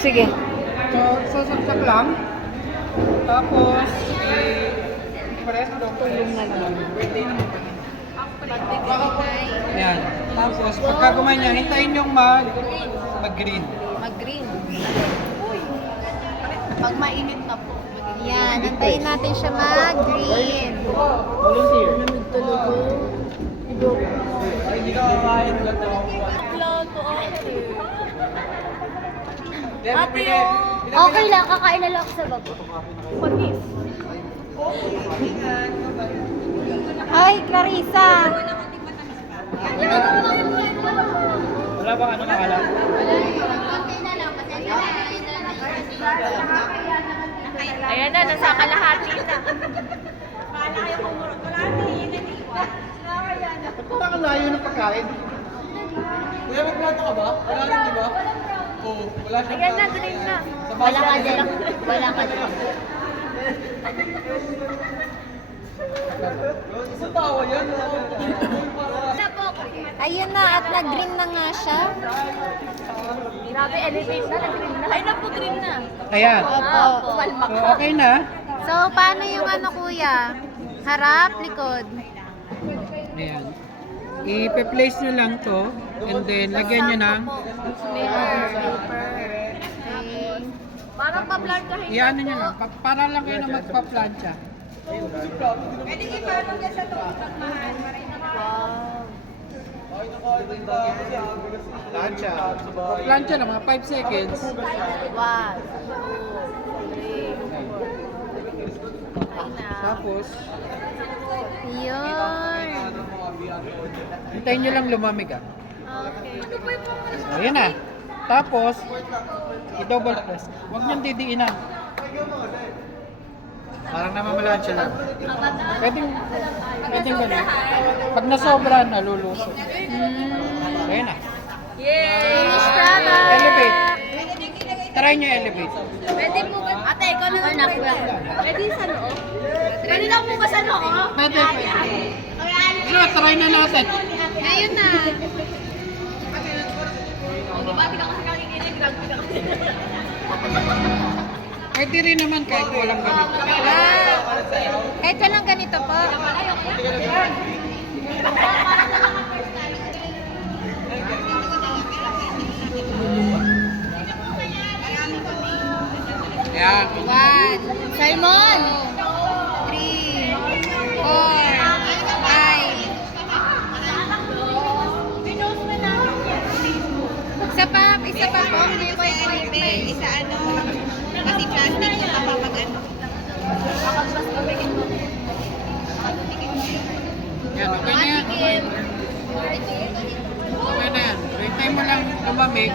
Sige. So, sasaksak lang. Tapos, pares daw. Tulong na lang. Yan. Tapos, pagka kumain niya, hintayin yung mag-green. Mag-green. Pag mainit na po. Yan, antayin natin siya mag-green. Volunteer. Ay, hindi ka kakain. Ate, Okay lang, kakain na lang ako sa baba. panis. Hi, Clarissa. Wala bang ano nakalat? Ayan na, nasa kalahati na. Parang ang layo ng pagkain. Kuya, may plato ka ba? Wala rin, di ba? Oo, wala siyang Ayan na, green na. Wala ka dyan. Wala ka dyan. Sa tawa yan. Ayun na, at nag-green na nga siya. Grabe, elevate na, nag-green na. Ay, napu-green na. Ayan. Opo. Pumalmak So, okay na. So, paano yung ano, kuya? Harap, likod. Ayan. I-place nyo lang to. And then, lagyan nyo ng Okay. Parang pa-blancahin. i-ano nyo lang. Para lang kayo na magpa-plancha. Pwede ipano niya sa tubig ng mahal. Plancha. Plancha lang, mga 5 seconds. 1, 2, 3. Tapos, Yun. hintayin nyo lang lumamig ah. Okay. Ayan na. Tapos, i-double press. Huwag niyong didiinan. Parang namamalansya lang. Pwedeng ganun. Pag nasobra, nalulusot. Ayan na. Finish product. Elevate. Try nyo elevate. Pwede po ba? Ate, ikaw na lang. Pwede sa loob? Pwede lang po ba sa loob? Pwede. Ano, try na natin. Ayun na. Babati ka kasi kakikinig. Rugby na kasi. Pwede rin naman kahit walang ganito. Kahit walang ganito po. Ayan. 1. Simon. 3, 4, 5. Isa pa po. May Isa ano, kasi plastic yung kapapag ano. Yan, okay na yan. Okay na yan. So, hintay mo lang lumamig.